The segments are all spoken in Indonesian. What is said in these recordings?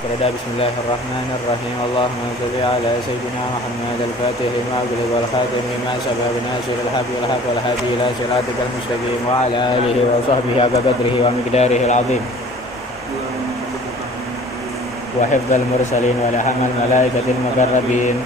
كالأداء. بسم الله الرحمن الرحيم. اللهم صل على سيدنا محمد الفاتح لما أغلق والخاتم لما سبق ناصر الحق والحق والهادي إلى صراطك المستقيم وعلى آله وصحبه حق قدره ومقداره العظيم وحفظ المرسلين ولحم الملائكة المقربين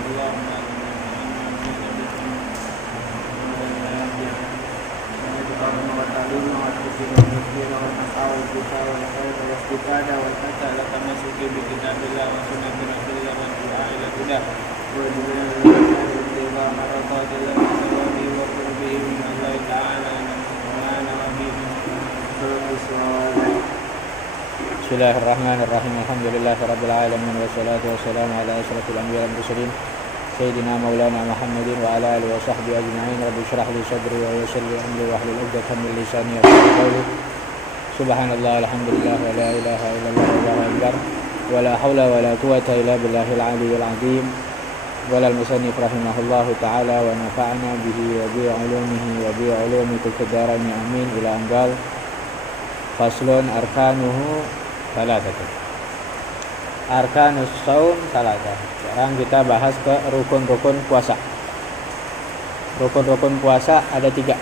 Bismillahirrahmanirrahim. Alhamdulillahirabbil alamin wassalatu wassalamu ala asyrafil anbiya'i wal mursalin sayyidina maulana Muhammadin wa ala alihi wa sahbihi ajma'in. Rabbi shrah li sadri wa yassir li amri wahlul 'uqdatam min lisani yafqahu qawli. Subhanallah, alhamdulillah, wa la ilaha illallah wallahu akbar, wa la haula wa la quwwata illa billahil aliyyil azim. Qala al-musannif rahimahullahu ta'ala wa nafa'ana bihi wa bi 'ulumihi wa bi 'ulumi tuqdarani amin ila anqal. Faslun arkanuhu salatah. Arkanus shaum salatah. Sekarang kita bahas ke rukun-rukun puasa. Rukun-rukun puasa ada 3.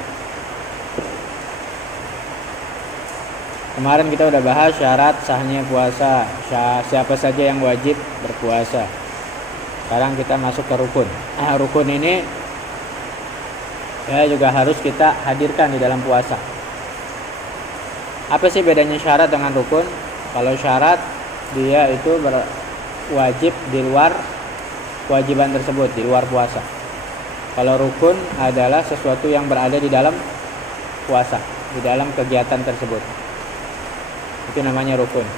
Kemarin kita udah bahas syarat sahnya puasa, siapa saja yang wajib berpuasa. Sekarang kita masuk ke rukun. Rukun ini ya juga harus kita hadirkan di dalam puasa. Apa sih bedanya syarat dengan rukun? Kalau syarat dia itu wajib di luar kewajiban tersebut, di luar puasa. Kalau rukun adalah sesuatu yang berada di dalam puasa, di dalam kegiatan tersebut. Itu namanya rukun.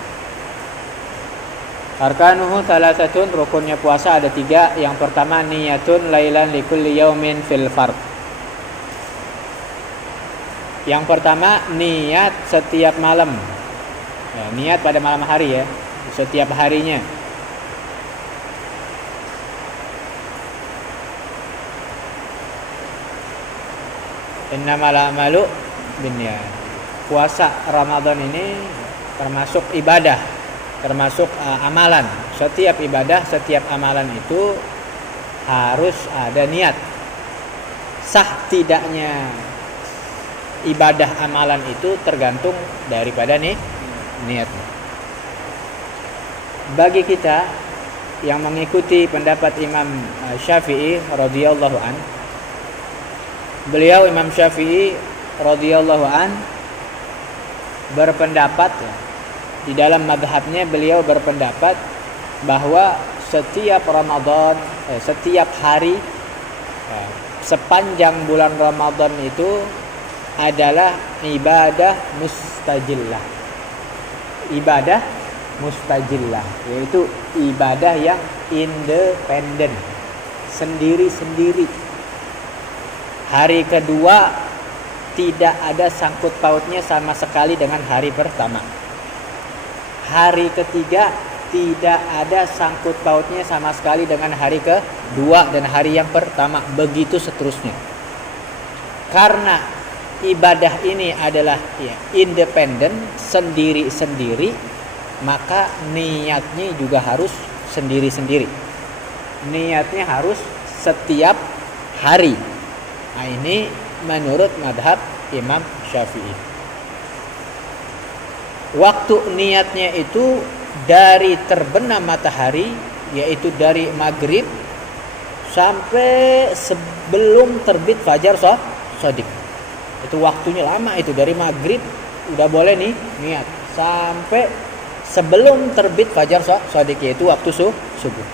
Arkanuhu salasatun, rukunnya puasa ada 3. Yang pertama niyatun lailan likulli yaumin fil fard. Yang pertama niat setiap malam. Ya, niat pada malam hari ya, setiap harinya. Innamal a'malu binniyat. Puasa Ramadan ini termasuk ibadah, termasuk amalan. Setiap ibadah, setiap amalan itu harus ada niat. Sah tidaknya ibadah amalan itu tergantung daripada niatnya. Bagi kita yang mengikuti pendapat Imam Syafi'i radhiyallahu an, beliau Imam Syafi'i radhiyallahu an berpendapat di dalam mazhabnya, beliau berpendapat bahwa setiap Ramadan, setiap hari sepanjang bulan Ramadan itu adalah ibadah mustajillah. Ibadah mustajillah yaitu ibadah yang independen, sendiri-sendiri. Hari kedua tidak ada sangkut pautnya sama sekali dengan hari pertama. Hari ketiga tidak ada sangkut pautnya sama sekali dengan hari kedua dan hari yang pertama, begitu seterusnya. Karena ibadah ini adalah independen, sendiri-sendiri, maka niatnya juga harus sendiri-sendiri. Niatnya harus setiap hari. Nah, ini menurut madhab Imam Syafi'i. Waktu niatnya itu dari terbenam matahari, yaitu dari maghrib sampai sebelum terbit fajar shadiq. Itu waktunya lama, itu dari maghrib udah boleh niat sampai sebelum terbit fajar shadiq, yaitu waktu subuh.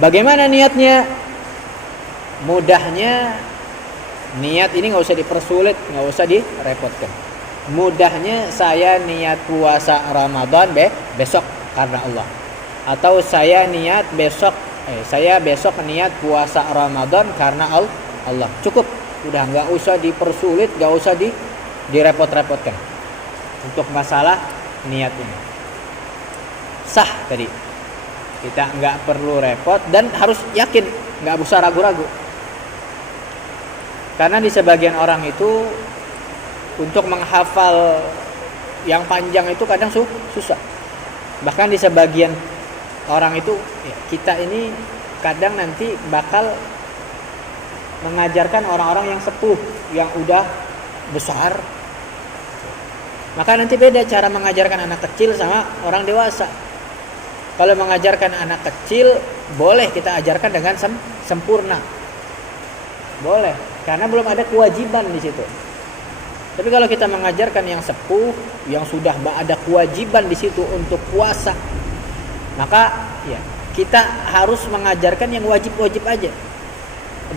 Bagaimana niatnya? Mudahnya niat ini nggak usah dipersulit, nggak usah direpotkan. Mudahnya saya niat puasa Ramadan besok karena Allah, atau saya besok niat puasa Ramadan karena Allah. Cukup, udah nggak usah dipersulit, nggak usah direpot-repotkan untuk masalah niat ini. Sah tadi, kita nggak perlu repot dan harus yakin, nggak usah ragu-ragu. Karena di sebagian orang itu untuk menghafal yang panjang itu kadang susah. Bahkan di sebagian orang itu ya, kita ini kadang nanti bakal mengajarkan orang-orang yang sepuh, yang udah besar. Maka nanti beda cara mengajarkan anak kecil sama orang dewasa. Kalau mengajarkan anak kecil boleh kita ajarkan dengan sempurna. Boleh, karena belum ada kewajiban di situ. Tapi kalau kita mengajarkan yang sepuh, yang sudah ada kewajiban di situ untuk puasa, maka ya kita harus mengajarkan yang wajib-wajib aja.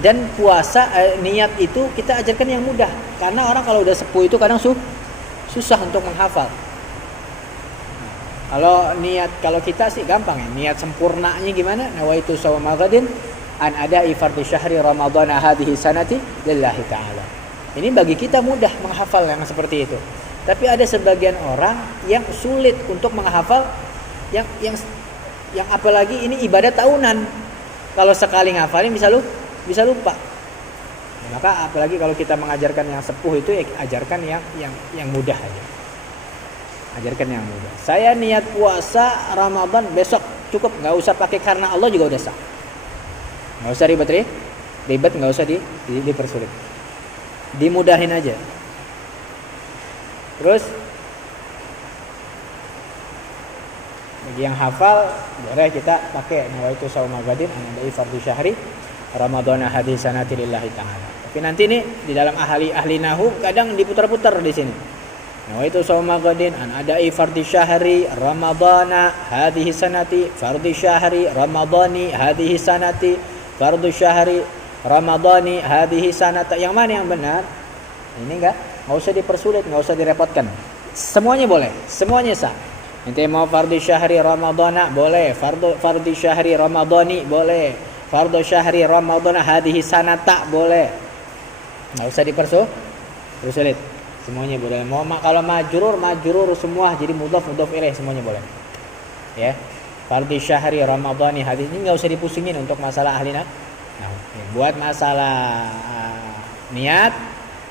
Dan puasa niat itu kita ajarkan yang mudah, karena orang kalau udah sepuh itu kadang susah untuk menghafal. Kalau kita sih gampang ya. Niat sempurnanya gimana? Nawaitu shauma ghadin an ada'i fardhi syahri ramadhana hadhihi sanati lillahi ta'ala. Ini bagi kita mudah menghafal yang seperti itu. Tapi ada sebagian orang yang sulit untuk menghafal yang apalagi ini ibadah tahunan. Kalau sekali ngafalin bisa lupa. Maka apalagi kalau kita mengajarkan yang sepuh itu ya ajarkan yang mudah aja. Ajarkan yang mudah. Saya niat puasa Ramadan besok cukup, nggak usah pakai karena Allah juga udah sah. Nggak usah ribet, nggak usah dipersulit. Dimudahin aja. Terus bagi yang hafal boleh kita pakai nawaitu shauma ghadin an ada'i fardhi syahri ramadhana hadhihi sanati lillahi ta'ala. Tapi nanti nih di dalam ahli nahu kadang diputar-putar di sini. Nawaitu shauma ghadin an ada'i fardhi syahri ramadhana hadhihi sanati fardhi syahri ramadhani hadhihi sanati fardhu syahri ramadhani hadhihi sanata. Yang mana yang benar? Ini enggak usah dipersulit, enggak usah direpotkan. Semuanya boleh, semuanya sah. Nanti mau fardhu syahri ramadhana boleh, fardhu syahri ramadhani boleh, fardhu syahri ramadhana hadhihi sanata boleh. Enggak usah dipersulit. Semuanya boleh. Mau kalau majrur semua jadi mudhaf ilaih semuanya boleh. Ya. Fardhi syahri ramadhani hadis ini enggak usah dipusingin untuk masalah ahli nah. Buat masalah niat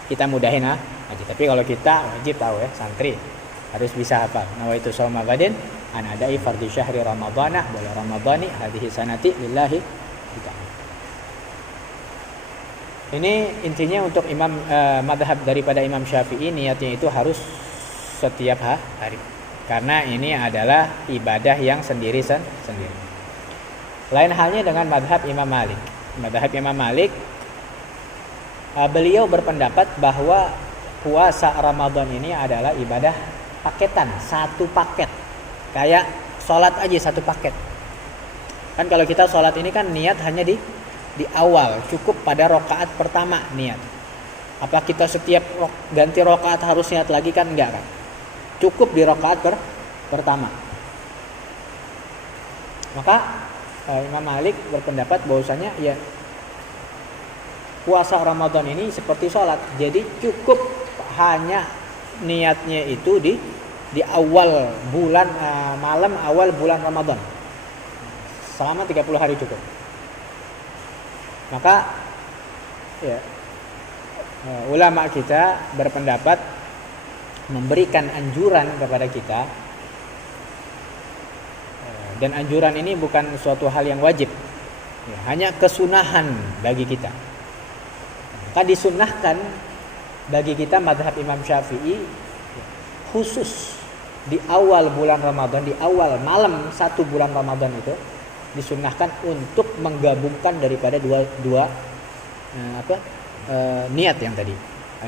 kita mudahin aja. Tapi kalau kita wajib tahu ya, santri harus bisa hafal. Nawaitu shauma ghadin an ada'i fardhi syahri ramadhana boleh ramadhani hadhihi sanati lillahi ta'ala. Ini intinya untuk madhab daripada Imam Syafi'i, niatnya itu harus setiap hari. Karena ini adalah ibadah yang sendiri. Lain halnya dengan madhab Imam Malik. Madhab Imam Malik, beliau berpendapat bahwa puasa Ramadan ini adalah ibadah paketan, satu paket. Kayak sholat aja satu paket. Kan kalau kita sholat ini kan niat hanya di awal, cukup pada rakaat pertama niat. Apa kita setiap ganti rakaat harus niat lagi kan? Enggak kan? Cukup di rakaat pertama. Maka Imam Malik berpendapat bahwasanya ya puasa Ramadan ini seperti sholat. Jadi cukup hanya niatnya itu di awal bulan malam awal bulan Ramadan. Selama 30 hari cukup. Maka ya ulama kita berpendapat memberikan anjuran kepada kita, dan anjuran ini bukan suatu hal yang wajib ya, hanya kesunahan bagi kita. Maka disunahkan bagi kita madhab Imam Syafi'i khusus di awal bulan Ramadan, di awal malam satu bulan Ramadan itu disunahkan untuk menggabungkan daripada dua niat yang tadi.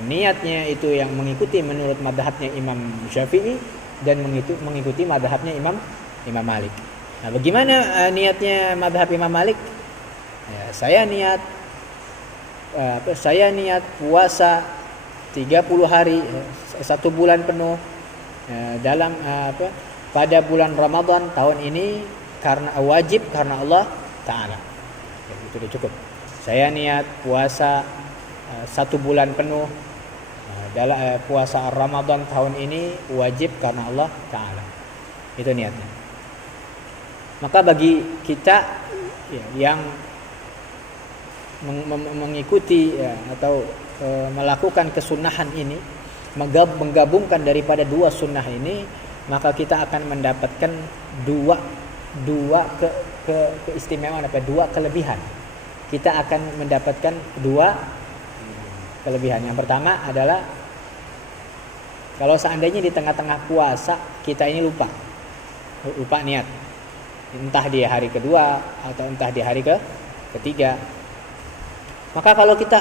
Niatnya itu yang mengikuti menurut madhabnya Imam Syafi'i dan mengikuti madhabnya Imam Malik. Nah, bagaimana niatnya madhab Imam Malik? Ya, saya niat puasa 30 hari 1 bulan penuh dalam pada bulan Ramadan tahun ini karena wajib karena Allah Ta'ala. Ya, itu sudah cukup. Saya niat puasa 1 bulan penuh dalam puasa Ramadan tahun ini wajib karena Allah Ta'ala. Itu niatnya. Maka bagi kita ya, yang mengikuti ya, atau melakukan kesunahan ini, menggabungkan daripada dua sunnah ini, maka kita akan mendapatkan dua keistimewaan, dua kelebihan. Kita akan mendapatkan dua kelebihan. Yang pertama adalah kalau seandainya di tengah-tengah puasa kita ini lupa niat, entah di hari kedua atau entah di hari ketiga, maka kalau kita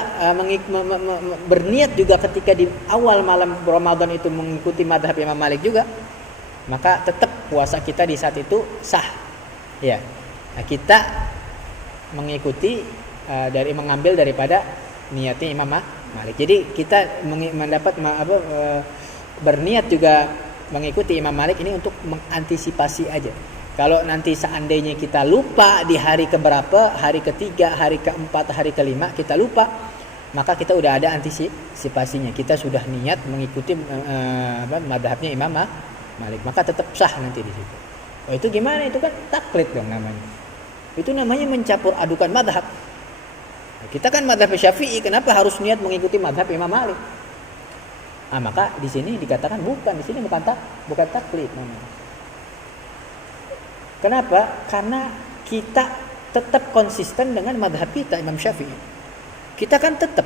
berniat juga ketika di awal malam Ramadan itu mengikuti madhab Imam Malik juga, maka tetap puasa kita di saat itu sah. Ya, nah, kita mengikuti mengambil daripada niatnya Imam Malik. Jadi kita mendapat berniat juga mengikuti Imam Malik ini untuk mengantisipasi aja. Kalau nanti seandainya kita lupa di hari keberapa, hari ketiga, hari keempat, hari kelima kita lupa, maka kita udah ada antisipasinya. Kita sudah niat mengikuti madhabnya Imam Malik, maka tetap sah nanti di situ. Oh, itu gimana? Itu kan taklid dong namanya. Itu namanya mencampur adukan madhab. Kita kan madhab Syafi'i, kenapa harus niat mengikuti madhab Imam Malik? Maka di sini dikatakan di sini bukan taklid namanya. Kenapa? Karena kita tetap konsisten dengan madhab kita Imam Syafi'i. Kita kan tetap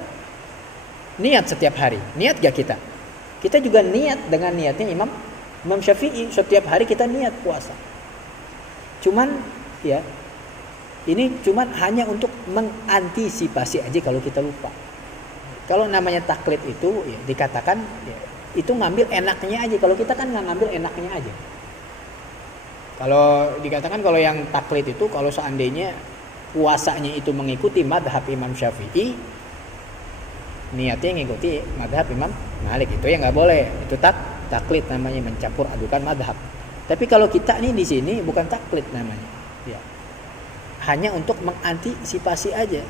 niat setiap hari. Niat gak kita? Kita juga niat dengan niatnya Imam Syafi'i. Setiap hari kita niat puasa. Cuman ya, ini cuman hanya untuk mengantisipasi aja kalau kita lupa. Kalau namanya taklid itu ya, dikatakan ya, itu ngambil enaknya aja. Kalau kita kan nggak ngambil enaknya aja. Kalau dikatakan kalau yang taklid itu kalau seandainya puasanya itu mengikuti madhab Imam Syafi'i, niatnya ngikuti madhab Imam Malik, itu ya nggak boleh. Itu taklid namanya, mencampur adukan madhab. Tapi kalau kita nih di sini bukan taklid namanya, ya, hanya untuk mengantisipasi aja.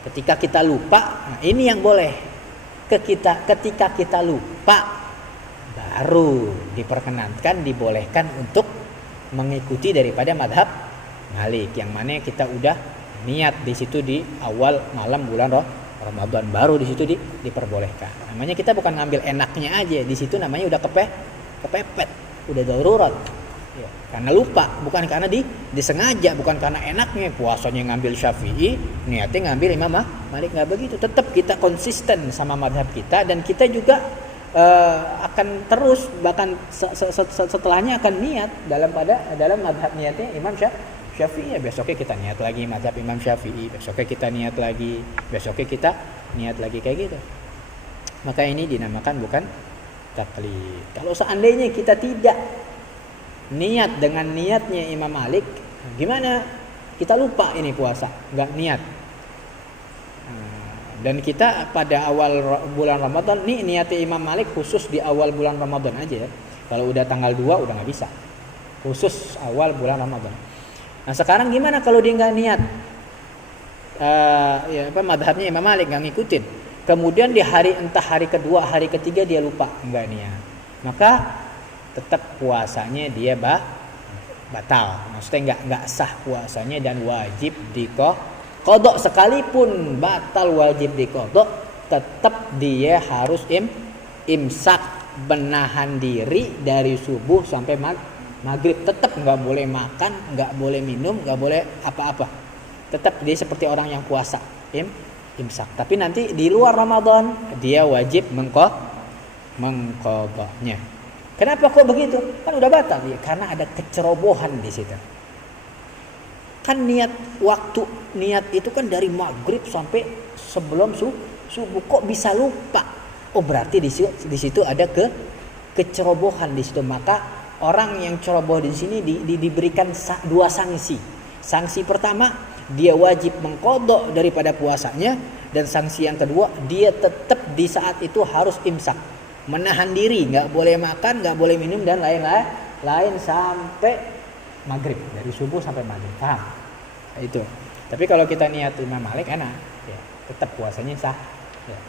Ketika kita lupa, nah ini yang boleh. Ketika kita lupa, baru diperkenankan, dibolehkan untuk mengikuti daripada madhab Malik, yang mana kita udah niat di situ di awal malam bulan Ramadan, baru di situ diperbolehkan. Namanya kita bukan ngambil enaknya aja, di situ namanya udah kepepet, udah darurat. Ya, karena lupa, bukan karena disengaja, bukan karena enaknya puasanya ngambil Syafi'i, niatnya ngambil Imam Malik, nggak begitu. Tetap kita konsisten sama madhab kita, dan kita juga akan terus bahkan setelahnya akan niat dalam madhab niatnya Imam Syafi'i. Ya, besoknya kita niat lagi madhab Imam Syafi'i, besoknya kita niat lagi, kayak gitu. Maka ini dinamakan bukan taklid. Kalau seandainya kita tidak niat dengan niatnya Imam Malik, gimana? Kita lupa ini puasa, nggak niat. Dan kita pada awal bulan Ramadan, nih niatnya Imam Malik khusus di awal bulan Ramadan aja ya. Kalau udah tanggal 2 udah nggak bisa. Khusus awal bulan Ramadan. Nah sekarang gimana kalau dia nggak niat? Madhabnya Imam Malik, nggak ngikutin. Kemudian di entah hari kedua, hari ketiga dia lupa, nggak niat. Maka tetap puasanya dia batal. Maksudnya nggak sah puasanya dan wajib diqodok. Sekalipun batal wajib diqodok, tetap dia harus imsak, menahan diri dari subuh sampai maghrib. Tetap nggak boleh makan, nggak boleh minum, nggak boleh apa-apa. Tetap dia seperti orang yang puasa, imsak. Tapi nanti di luar Ramadan dia wajib mengqodoknya. Kenapa kok begitu? Kan udah batal ya, karena ada kecerobohan di situ. Kan niat itu kan dari maghrib sampai sebelum subuh, kok bisa lupa? Oh berarti di situ ada kecerobohan di situ. Maka orang yang ceroboh di sini diberikan dua sanksi. Sanksi pertama, dia wajib mengqodok daripada puasanya, dan sanksi yang kedua, dia tetap di saat itu harus imsak, menahan diri, nggak boleh makan, nggak boleh minum, dan lain sampai maghrib, dari subuh sampai maghrib. Paham? Itu. Tapi kalau kita niat Imam Malik enak, ya, tetap puasanya sah. Ya.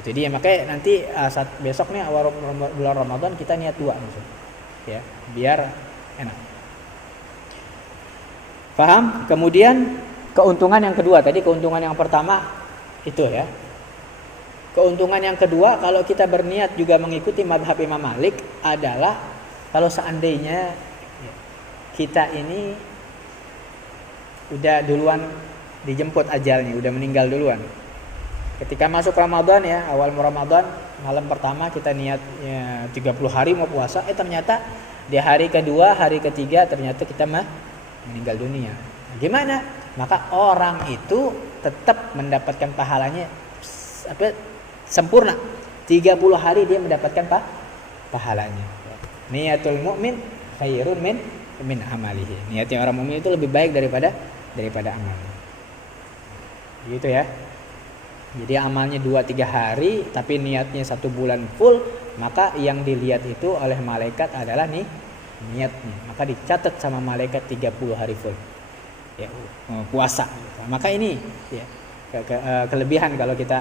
Itu dia. Makanya nanti saat besok nih awal bulan Ramadan kita niat 2 misalnya. Ya, biar enak. Paham? Kemudian keuntungan yang kedua, tadi keuntungan yang pertama itu ya. Keuntungan yang kedua kalau kita berniat juga mengikuti mazhab Imam Malik adalah kalau seandainya kita ini udah duluan dijemput ajalnya, udah meninggal duluan. Ketika masuk Ramadan ya, awal Ramadan, malam pertama kita niatnya 30 hari mau puasa, ternyata di hari kedua, hari ketiga ternyata kita meninggal dunia. Gimana? Maka orang itu tetap mendapatkan pahalanya sempurna. 30 hari dia mendapatkan pahalanya. Niatul mukmin khairun min amalihi. Niatnya orang mukmin itu lebih baik daripada amalnya. Gitu ya. Jadi amalnya 2-3 hari tapi niatnya 1 bulan full, maka yang dilihat itu oleh malaikat adalah niatnya. Maka dicatat sama malaikat 30 hari full. Ya, puasa. Maka ini ya kelebihan kalau kita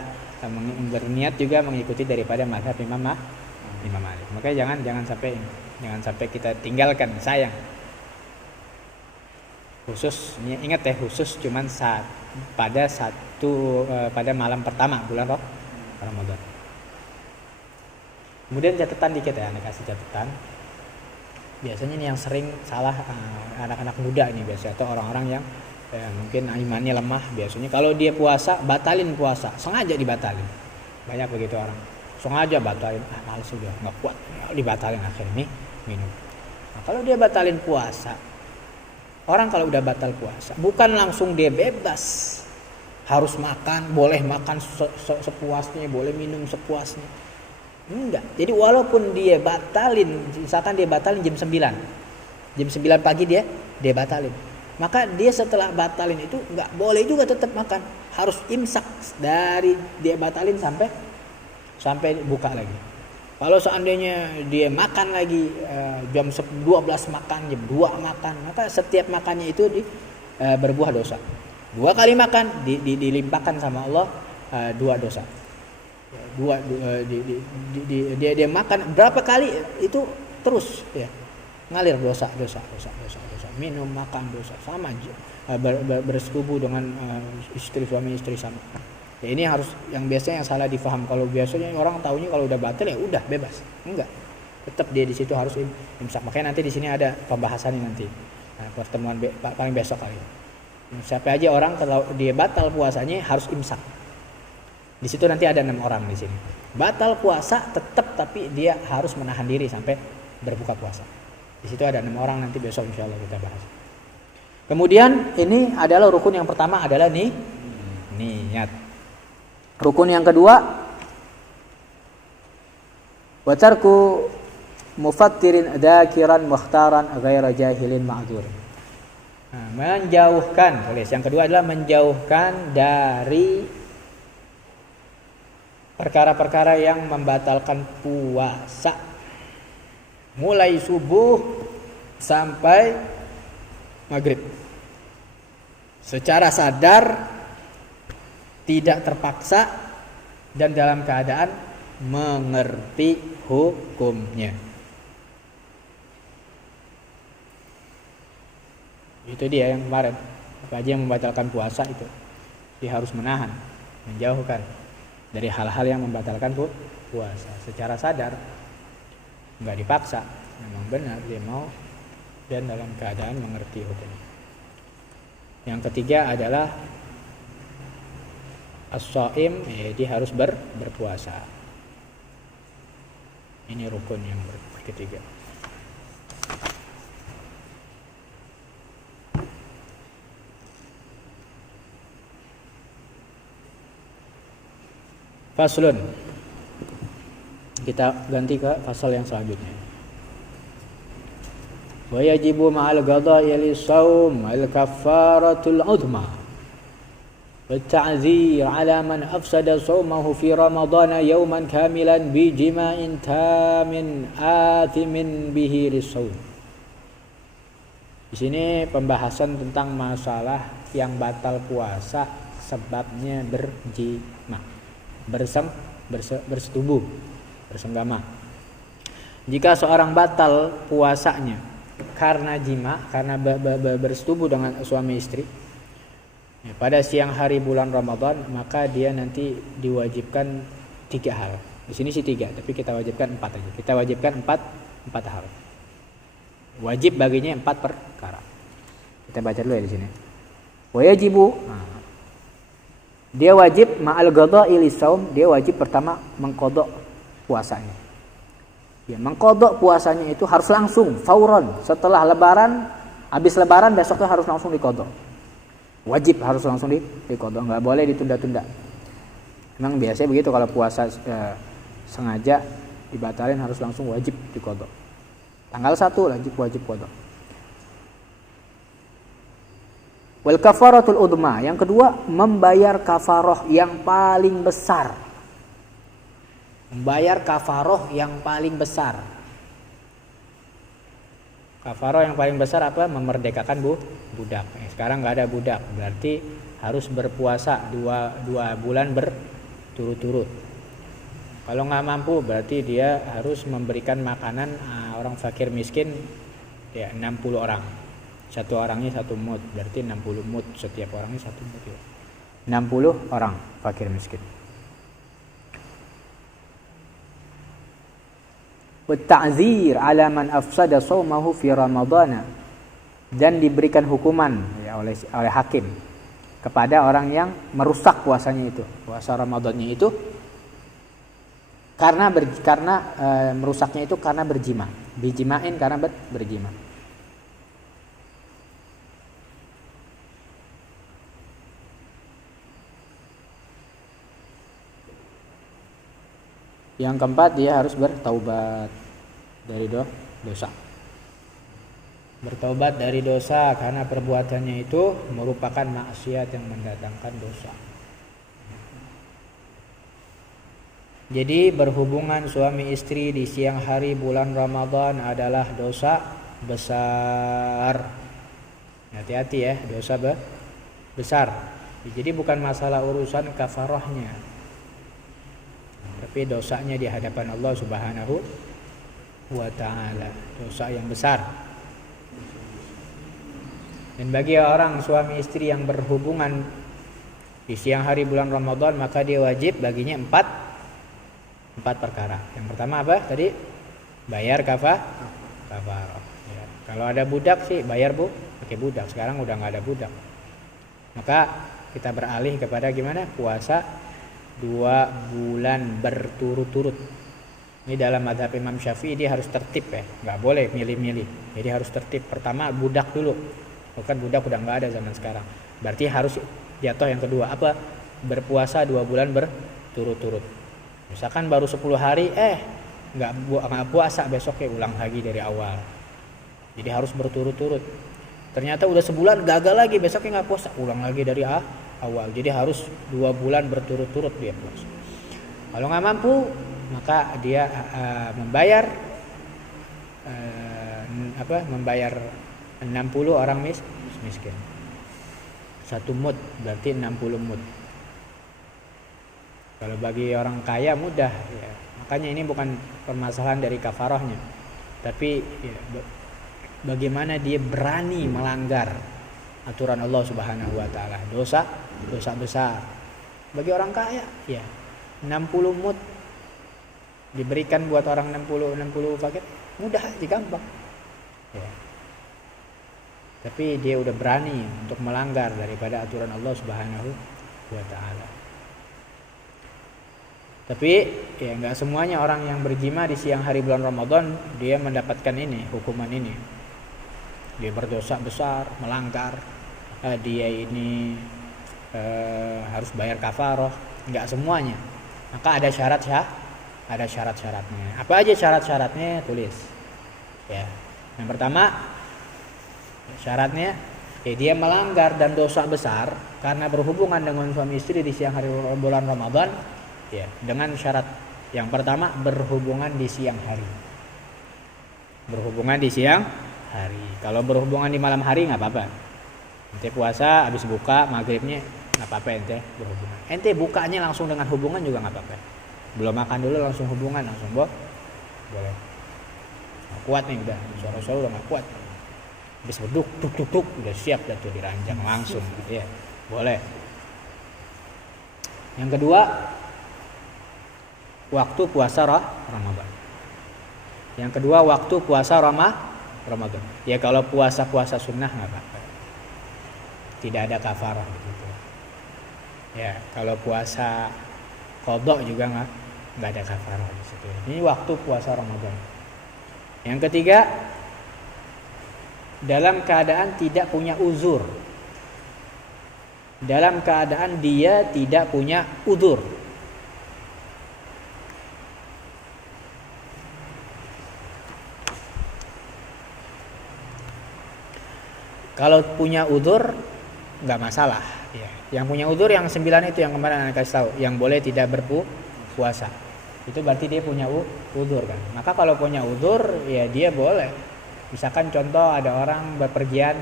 berniat juga mengikuti daripada mazhab Imam Malik. Makanya jangan sampai kita tinggalkan, sayang. Khusus ingat ya, khusus cuman pada malam pertama bulan Ramadan. Kemudian catatan dikit ya, Anda kasih catatan. Biasanya ini yang sering salah anak-anak muda ini biasanya, atau orang-orang yang mungkin imannya lemah. Biasanya kalau dia puasa, batalin puasa, sengaja dibatalin. Banyak begitu orang, sengaja batalin, males sudah, nggak kuat, dibatalin akhirnya minum. Nah, kalau dia batalin puasa, orang kalau udah batal puasa, bukan langsung dia bebas, harus makan, boleh makan sepuasnya, boleh minum sepuasnya. Enggak. Jadi walaupun dia batalin, misalkan dia batalin jam 9 pagi dia batalin. Maka dia setelah batalin itu enggak boleh juga tetap makan. Harus imsak dari dia batalin sampai buka lagi. Kalau seandainya dia makan lagi jam 12 makan, jam 2 makan, maka setiap makannya itu berbuah dosa. 2 kali makan dilimpahkan sama Allah 2 dosa. Dia makan berapa kali itu terus ya ngalir dosa, minum makan dosa sama aja, bersetubuh dengan suami istri sama. Ya ini harus, yang biasanya yang salah difaham. Kalau biasanya orang taunya kalau udah batal ya udah bebas, enggak, tetap dia di situ harus imsak. Makanya nanti di sini ada pembahasannya nanti, pertemuan paling besok kali. Siapa aja orang kalau dia batal puasanya harus imsak. Di situ nanti ada 6 orang di sini. Batal puasa tetap, tapi dia harus menahan diri sampai berbuka puasa. Di situ ada 6 orang, nanti besok insyaallah kita bahas. Kemudian ini adalah rukun yang pertama adalah niat. Rukun yang kedua, wa tarku mufattirin dzakiran mukhtaran ghaira jahilin ma'dzur. Menjauhkan, yang kedua adalah menjauhkan dari perkara-perkara yang membatalkan puasa mulai subuh sampai maghrib secara sadar, tidak terpaksa, dan dalam keadaan mengerti hukumnya. Itu dia yang kemarin, apa aja yang membatalkan puasa itu dia harus menahan, menjauhkan dari hal-hal yang membatalkan puasa secara sadar, nggak dipaksa, memang benar dia mau dan dalam keadaan mengerti hukum. Yang ketiga adalah as-shaim, dia harus berpuasa. Ini rukun yang ketiga. Faslun. Kita ganti ke fasal yang selanjutnya. Wa yajibu ma'al qada'i lis-shaum al-kaffaratul 'udma wa ta'zir 'ala man afsada shaumahu fi ramadhana yawman kamilan bi jima'in tamin athimin bihi lis-shaum. Di sini pembahasan tentang masalah yang batal puasa sebabnya berjima. Bersetubuh, bersenggama. Jika seorang batal puasanya karena jima, karena bersetubuh dengan suami istri pada siang hari bulan Ramadan, maka dia nanti diwajibkan 3 hal. Di sini sih 3, tapi kita wajibkan 4 aja. Kita wajibkan 4 hal. Wajib baginya 4 perkara. Kita baca dulu ya di sini. Wajibu. Dia wajib ma'al qada'i lisaum, dia wajib pertama mengqadha puasanya. Ya, mengqadha puasanya itu harus langsung fauron setelah lebaran, habis lebaran besoknya harus langsung diqadha. Wajib harus langsung diqadha, enggak boleh ditunda-tunda. Memang biasanya begitu kalau puasa sengaja dibatalin harus langsung wajib diqadha. Tanggal 1 wajib qadha. Wal kafaratul udma, yang kedua membayar kafaroh yang paling besar. Membayar kafaroh yang paling besar. Kafaroh yang paling besar apa? Memerdekakan budak. Sekarang nggak ada budak, berarti harus berpuasa 2 bulan berturut-turut. Kalau nggak mampu berarti dia harus memberikan makanan orang fakir miskin ya 60 orang. Satu orangnya 1 mud, berarti 60 mud, setiap orangnya 1 mud ya. 60 orang fakir miskin. Wa ta'zir 'ala man afsada shaumahu fi ramadhana, dan diberikan hukuman ya oleh hakim kepada orang yang merusak puasanya itu, puasa Ramadannya itu karena merusaknya itu karena berjima, bijimain karena berjima. Yang keempat, dia harus bertaubat dari dosa. Bertaubat dari dosa karena perbuatannya itu merupakan maksiat yang mendatangkan dosa. Jadi berhubungan suami istri di siang hari bulan Ramadan adalah dosa besar. Hati-hati ya, dosa besar. Jadi bukan masalah urusan kafarahnya, tapi dosanya di hadapan Allah Subhanahu wa ta'ala, dosa yang besar. Dan bagi orang suami istri yang berhubungan di siang hari bulan Ramadan, maka dia wajib baginya 4 perkara. Yang pertama apa? Tadi bayar kafarah. Ya. Kalau ada budak sih bayar pakai budak. Sekarang udah nggak ada budak. Maka kita beralih kepada gimana? Puasa 2 bulan berturut-turut. Ini dalam mazhab Imam Syafi'i dia harus tertib ya, nggak boleh milih-milih. Jadi harus tertib. Pertama budak dulu. Bukan budak udah nggak ada zaman sekarang. Berarti harus jatuh yang kedua apa? Berpuasa 2 bulan berturut-turut. Misalkan baru 10 hari nggak puasa, besoknya ulang lagi dari awal. Jadi harus berturut-turut. Ternyata udah sebulan gagal lagi, besoknya nggak puasa, ulang lagi dari awal. Jadi harus 2 bulan berturut-turut dia puasa. Kalau nggak mampu, maka dia membayar 60 orang miskin. 1 mud berarti 60 mud. Kalau bagi orang kaya mudah ya. Makanya ini bukan permasalahan dari kafarahnya, tapi ya, bagaimana dia berani melanggar aturan Allah Subhanahu wa taala. Dosa besar. Bagi orang kaya ya 60 mud diberikan buat orang 60 paket mudah aja, gampang. Ya. Tapi dia udah berani untuk melanggar daripada aturan Allah Subhanahu wa taala. Tapi ya nggak semuanya orang yang berjima di siang hari bulan Ramadan dia mendapatkan ini, hukuman ini. Dia berdosa besar, melanggar. Dia ini harus bayar kafarah, nggak semuanya. Maka ada syarat-syaratnya. Apa aja syarat-syaratnya? Tulis. Ya. Yang pertama syaratnya ya dia melanggar dan dosa besar karena berhubungan dengan suami istri di siang hari bulan Ramadan. Ya, dengan syarat yang pertama berhubungan di siang hari. Berhubungan di siang hari. Kalau berhubungan di malam hari nggak apa-apa. Ente puasa habis buka maghribnya nggak apa-apa ente berhubungan. Ente bukanya langsung dengan hubungan juga nggak apa-apa. Belum makan dulu langsung hubungan langsung boleh. Nggak kuat nih udah suara-suara udah nggak kuat. Habis beduk tuk udah siap dah tuh diranjang langsung gitu ya. Boleh. Yang kedua waktu puasa Ramadan. Yang kedua waktu puasa Ramadan. Ya kalau puasa sunnah nggak apa-apa. Tidak ada kafarah gitu. Ya kalau puasa qadha juga nggak ada kafarah di situ. Ini waktu puasa Ramadan. Yang ketiga, dalam keadaan tidak punya uzur. Dalam keadaan dia tidak punya uzur. Kalau punya uzur nggak masalah. Ya. Yang punya uzur yang 9 itu yang kemarin Anda kasih tahu, yang boleh tidak berpuasa. Itu berarti dia punya uzur kan. Maka kalau punya uzur ya dia boleh. Misalkan contoh ada orang bepergian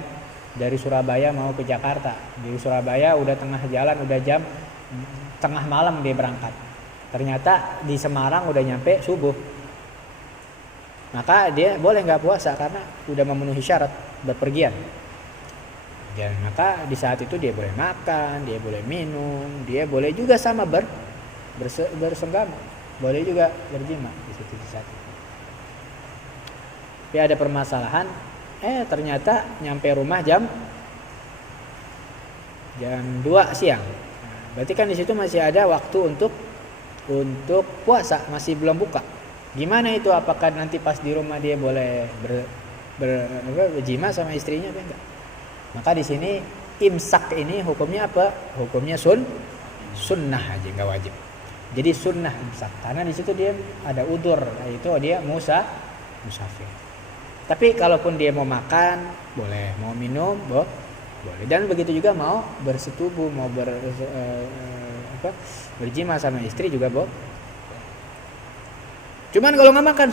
dari Surabaya mau ke Jakarta. Di Surabaya udah tengah jalan, udah jam tengah malam dia berangkat. Ternyata di Semarang udah nyampe subuh. Maka dia boleh nggak puasa karena udah memenuhi syarat bepergian. Dan maka di saat itu dia boleh makan, dia boleh minum, dia boleh juga sama bersenggama, boleh juga berjima di situ di saat itu. Tapi ada permasalahan, ternyata nyampe rumah jam 2 siang. Nah, berarti kan di situ masih ada waktu untuk puasa, masih belum buka. Gimana itu? Apakah nanti pas di rumah dia boleh berjima sama istrinya atau enggak? Maka di sini imsak ini hukumnya apa? Hukumnya sunnah aja, enggak wajib. Jadi sunnah imsak karena di situ dia ada udzur, yaitu dia musafir. Tapi kalaupun dia mau makan boleh, mau minum boleh, dan begitu juga mau bersetubuh, mau berjima sama istri juga boleh. Cuman kalau nggak makan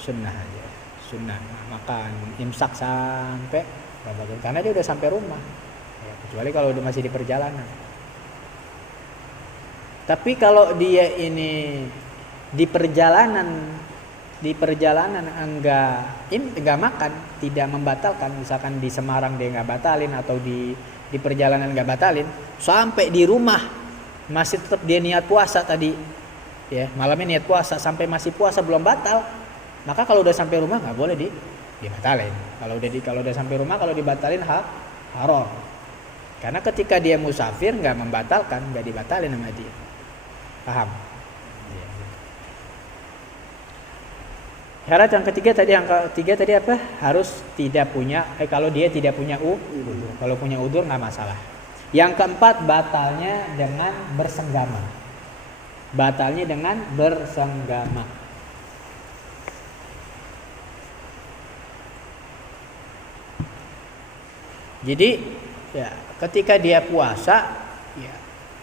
sunnah aja, sunnah makan imsak sampai karena dia udah sampai rumah. Ya, kecuali kalau udah masih di perjalanan. Tapi kalau dia ini di perjalanan enggak makan, tidak membatalkan, misalkan di Semarang dia enggak batalin atau di perjalanan enggak batalin, sampai di rumah masih tetap dia niat puasa tadi. Ya, malamnya niat puasa sampai masih puasa belum batal, maka kalau udah sampai rumah enggak boleh dibatalin. Kalau udah sampai rumah kalau dibatalin haram. Karena ketika dia musafir enggak membatalkan, enggak dibatalin sama dia. Paham? Syarat yang ketiga tadi apa? Harus tidak punya kalau dia tidak punya udzur. Kalau punya udzur enggak masalah. Yang keempat, batalnya dengan bersenggama. Batalnya dengan bersenggama. Jadi ya ketika dia puasa ya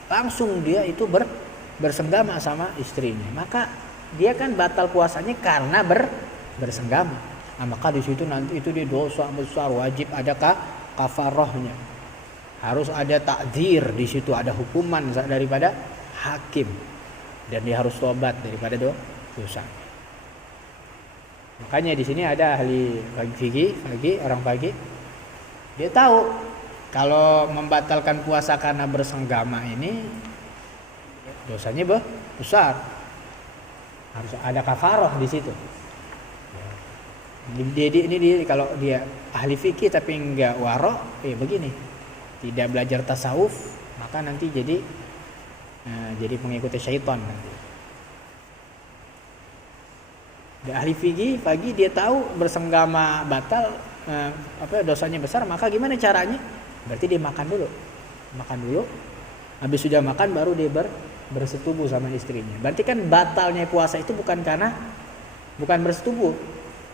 langsung dia itu bersenggama sama istrinya. Maka dia kan batal puasanya karena bersenggama. Nah, maka di situ nanti itu dia dosa besar, wajib ada kafarahnya. Harus ada takdzir di situ, ada hukuman daripada hakim. Dan dia harus tobat daripada dosa. Makanya di sini ada ahli orang pagi. Dia tahu kalau membatalkan puasa karena bersenggama ini dosanya besar. Harus ada kafarah di situ. Ini kalau dia ahli fikih tapi enggak waro, begini. Tidak belajar tasawuf, maka nanti jadi pengikut syaitan nanti. Ahli fikih pagi dia tahu bersenggama batal, dosanya besar, maka gimana caranya? Berarti dia makan dulu. Habis sudah makan baru dia bersetubuh sama istrinya. Berarti kan batalnya puasa itu bukan bersetubuh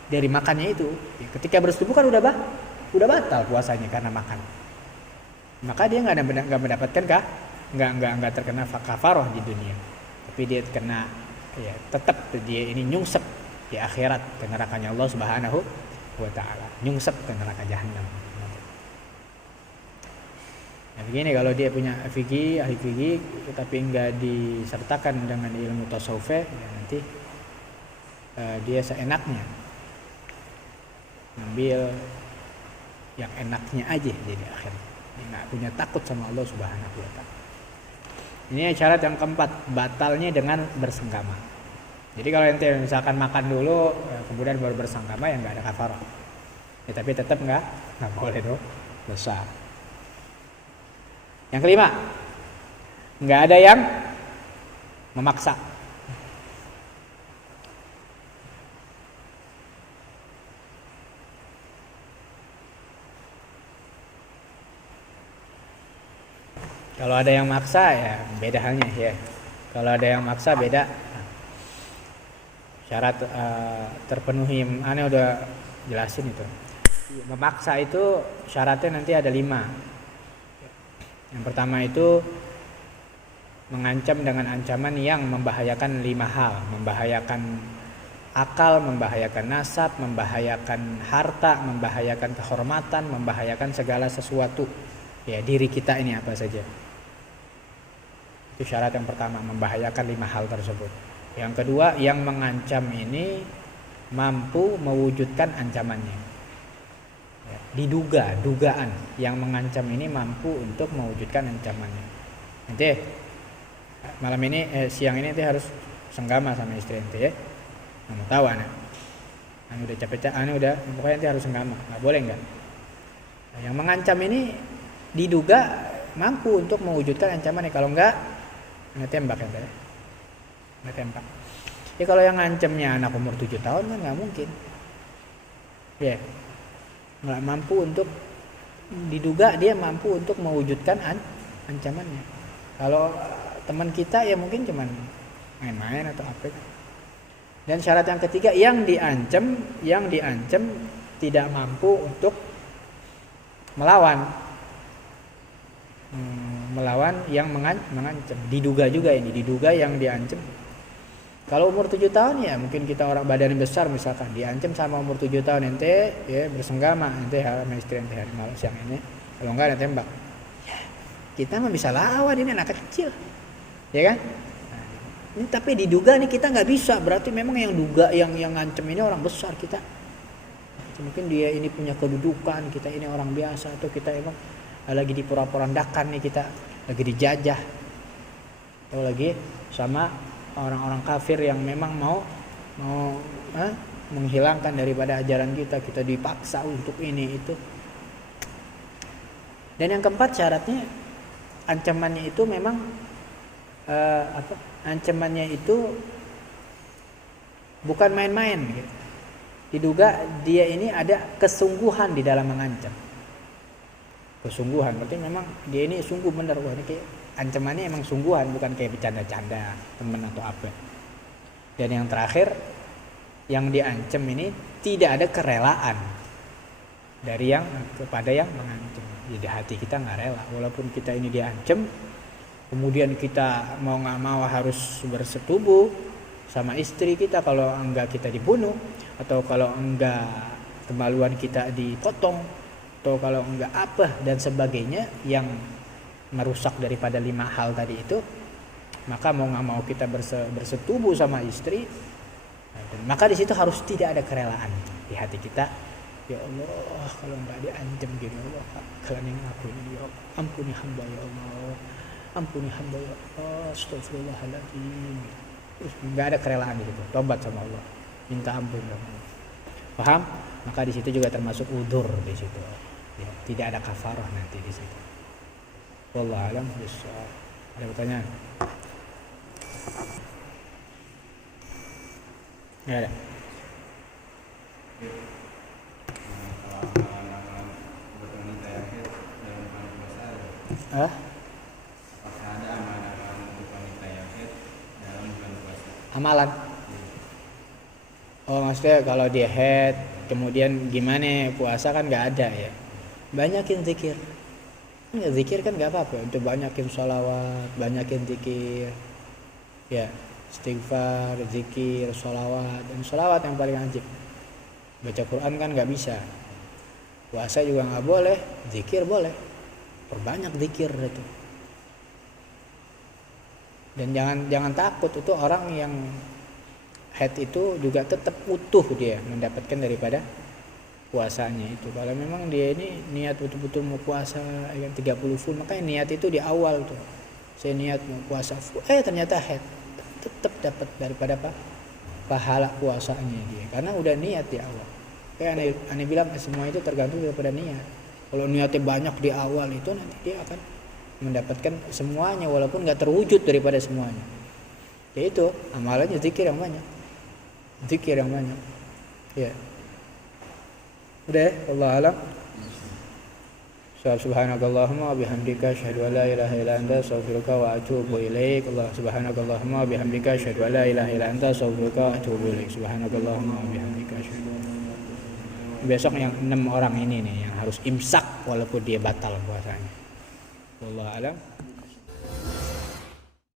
dari makannya itu. Ya, ketika bersetubuh kan udah batal puasanya karena makan. Maka dia nggak mendapatkan nggak terkena kafarah di dunia. Tapi dia kena tetap dia ini nyungsep di akhirat ke nerakanya Allah Subhanahu wa taala. Nyungsep ke neraka jahanam. Nah, begini kalau dia punya ahli fikih tapi enggak disertakan dengan ilmu tasawuf, ya nanti dia seenaknya ngambil yang enaknya aja jadi akhirnya. Dia enggak punya takut sama Allah Subhanahu wa taala. Ini syarat yang keempat, batalnya dengan bersenggama. Jadi kalau ente misalkan makan dulu kemudian baru bersanggama ya nggak ada kafarah. Ya, tapi tetap nggak boleh dosa. Yang kelima, nggak ada yang memaksa. Kalau ada yang maksa ya beda halnya ya. Kalau ada yang maksa beda. Syarat terpenuhi, aneh udah jelasin itu. Memaksa itu syaratnya nanti ada 5. Yang pertama itu mengancam dengan ancaman yang membahayakan 5 hal. Membahayakan akal, membahayakan nasab, membahayakan harta, membahayakan kehormatan, membahayakan segala sesuatu. Ya, diri kita ini apa saja. Itu syarat yang pertama, membahayakan 5 hal tersebut. Yang kedua, yang mengancam ini mampu mewujudkan ancamannya. Ya, dugaan yang mengancam ini mampu untuk mewujudkan ancamannya. Nanti malam ini siang ini nanti harus senggama sama istri nanti ya. Kamu tahu anak. Anu udah capek-capek, anu udah pokoknya nanti harus senggama. Enggak boleh enggak? Nah, yang mengancam ini diduga mampu untuk mewujudkan ancamannya. Kalau enggak, tembak ya. Nggak tembak. Ya kalau yang ngancamnya anak umur 7 tahun kan nggak mungkin. Ya, nggak mampu untuk diduga dia mampu untuk mewujudkan ancamannya. Kalau teman kita ya mungkin cuman main-main atau apa. Dan syarat yang ketiga, yang diancam tidak mampu untuk melawan yang mengancam. Diduga juga ini, diduga yang diancam. Kalau umur 7 tahun ya mungkin kita orang badan besar misalkan diancam sama umur 7 tahun ente ya bersenggama ente sama istri ente hari malam siang ini. Kalau enggak ada tembak. Ya, kita mah bisa lawan, ini anak kecil. Ya kan? Nah, ini tapi diduga nih kita nggak bisa, berarti memang yang duga yang ngancam ini orang besar kita. Mungkin dia ini punya kedudukan, kita ini orang biasa, atau kita emang lagi diporak-porandakan nih, kita lagi dijajah. Atau lagi sama orang-orang kafir yang memang mau menghilangkan daripada ajaran kita dipaksa untuk ini itu. Dan yang keempat syaratnya ancamannya itu memang ancamannya itu bukan main-main gitu. Diduga dia ini ada kesungguhan di dalam mengancam. Kesungguhan berarti memang dia ini sungguh benar, wah ini kayak ancamannya emang sungguhan, bukan kayak bercanda-canda teman atau apa. Dan yang terakhir, yang diancam ini tidak ada kerelaan dari yang kepada yang mengancam. Jadi hati kita nggak rela, walaupun kita ini diancam, kemudian kita mau nggak mau harus bersetubuh sama istri kita, kalau enggak kita dibunuh, atau kalau enggak kemaluan kita dipotong, atau kalau enggak apa dan sebagainya yang merusak daripada 5 hal tadi itu, maka mau nggak mau kita bersetubuh sama istri. Maka di situ harus tidak ada kerelaan di hati kita. Ya Allah, kalau nggak diancam gini, Allah kalian yang aku ini, ya ampuni hamba ya Allah, ampuni hamba ya Allah, astagfirullahaladzim. Terus nggak ada kerelaan di situ, tobat sama Allah, minta ampun sama Allah. Paham? Maka di situ juga termasuk udzur di situ. Ya, tidak ada kafarah nanti di situ. Wallahu a'lam bishawab. Ada pertanyaan? Nggak ada. Amalan. Oh maksudnya kalau dia head kemudian gimana puasa kan nggak ada ya. Banyakin zikir. Ya, zikir kan nggak apa-apa. Untuk banyakin sholawat, banyakin zikir. Ya istighfar, zikir, sholawat. Dan sholawat yang paling wajib. Baca Quran kan nggak bisa. Puasa juga nggak boleh, zikir boleh. Perbanyak zikir itu. Dan jangan takut, itu orang yang head itu juga tetap utuh dia mendapatkan daripada puasanya itu. Kalau memang dia ini niat betul-betul mau puasa 30 full, makanya niat itu di awal tuh. Saya niat mau puasa full, ternyata head tetap dapat daripada apa? pahala puasanya dia, karena udah niat di awal. Kayak aneh bilang semua itu tergantung daripada niat. Kalau niatnya banyak di awal itu nanti dia akan mendapatkan semuanya walaupun nggak terwujud daripada semuanya. Yaitu amalannya zikir yang banyak. Zikir yang banyak. Ya. Udah, Allah alam. Subhanakallahumma wa bihamdika asyhadu an la ilaha illa anta astaghfiruka wa atubu ilaik. Subhanakallahumma wa bihamdika asyhadu an la ilaha illa anta astaghfiruka wa atubu ilaik. Subhanakallahumma wa bihamdika asyhadu. Besok yang 6 orang ini nih yang harus imsak walaupun dia batal puasanya. Wallahu a'lam.